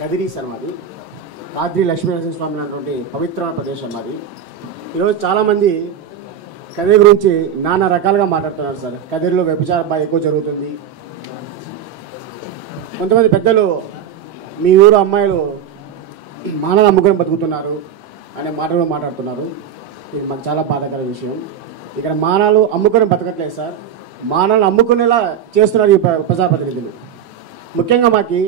Kadiri sir మాది. కాద్రి లక్ష్మీనరసింహ స్వామి అన్నటువంటి పవిత్రమైన ప్రదేశం మాది. ఈరోజు చాలామంది కదిరి గురించి నానా రకాలుగా మాట్లాడుతున్నారు సార్. కదిరిలో వ్యభిచారం బాగా ఎక్కువ జరుగుతుంది. కొంతమంది పెద్దలు మీ ఊరు అమ్మాయిలు మానవ అమ్ముకొని బతుకుతున్నారు అనే మాటలు మాట్లాడుతున్నారు. ఇది మాకు చాలా బాధాకర విషయం. ఇక్కడ మానాలు అమ్ముకొని బతకట్లేదు సార్, మానాలను అమ్ముకునేలా చేస్తున్నారు ఈ ప్రజాప్రతినిధులు. ముఖ్యంగా మాకు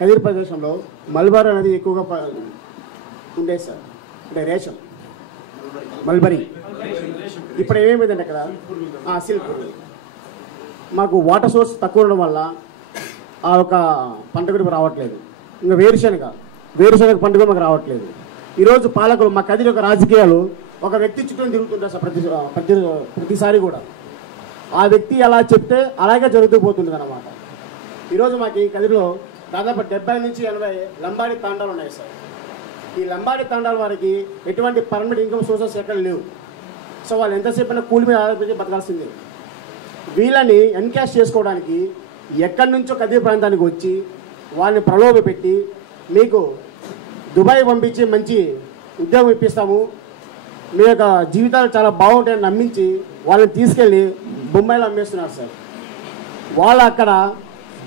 కదిరి ప్రదేశంలో మల్బరీ అనేది ఎక్కువగా ఉండేది సార్. అంటే రేషన్ మల్బరీ. ఇప్పుడు ఏమేమిందంటే అక్కడ సిల్క్ మాకు వాటర్ సోర్స్ తక్కువ ఉండడం వల్ల ఆ ఒక పంట కూడా రావట్లేదు. ఇంకా వేరుశనగ పంట కూడా మాకు రావట్లేదు. ఈరోజు పాలకులు మా కదిరి యొక్క రాజకీయాలు ఒక వ్యక్తి చుట్టూ తిరుగుతుంటారు సార్. ప్రతిసారి కూడా ఆ వ్యక్తి అలా చెప్తే అలాగే జరుగుతూ పోతుంటుంది అన్నమాట. ఈరోజు మాకు ఈ కదిరిలో దాదాపు 70 నుంచి 80 లంబాడి తాండాలు ఉన్నాయి సార్. ఈ లంబాడి తాండాల వారికి ఎటువంటి పర్మనెంట్ ఇన్కమ్ సోర్సెస్ ఎక్కడ లేవు. సో వాళ్ళు ఎంతసేపు అయినా కూలి మీద ఆధారపడి బతకాల్సిందే. వీళ్ళని ఎన్కాష్ చేసుకోవడానికి ఎక్కడి నుంచో కదిరి ప్రాంతానికి వచ్చి వాళ్ళని ప్రలోభ పెట్టి మీకు దుబాయ్ పంపించి మంచి ఉద్యోగం ఇప్పిస్తాము, మీ యొక్క జీవితాలు చాలా బాగుంటాయని నమ్మించి వాళ్ళని తీసుకెళ్ళి బొంబాయిలో అమ్మేస్తున్నారు సార్. వాళ్ళు అక్కడ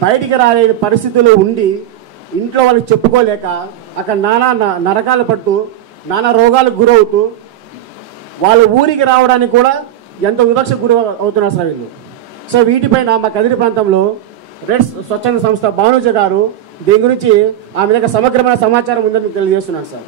బయటికి రాలేని పరిస్థితులు ఉండి ఇంట్లో వాళ్ళకి చెప్పుకోలేక అక్కడ నానా నరకాలు పడుతూ నానా రోగాలకు గురవుతూ వాళ్ళ ఊరికి రావడానికి కూడా ఎంతో వివక్షకు గురి అవుతున్నారు సార్ వీళ్ళు. సో వీటిపైన మా కదిరి ప్రాంతంలో రెడ్స్ స్వచ్ఛంద సంస్థ భానుజ గారు దీని గురించి ఆమె దగ్గర సమగ్రమైన సమాచారం ఉందని తెలియజేస్తున్నాను సార్.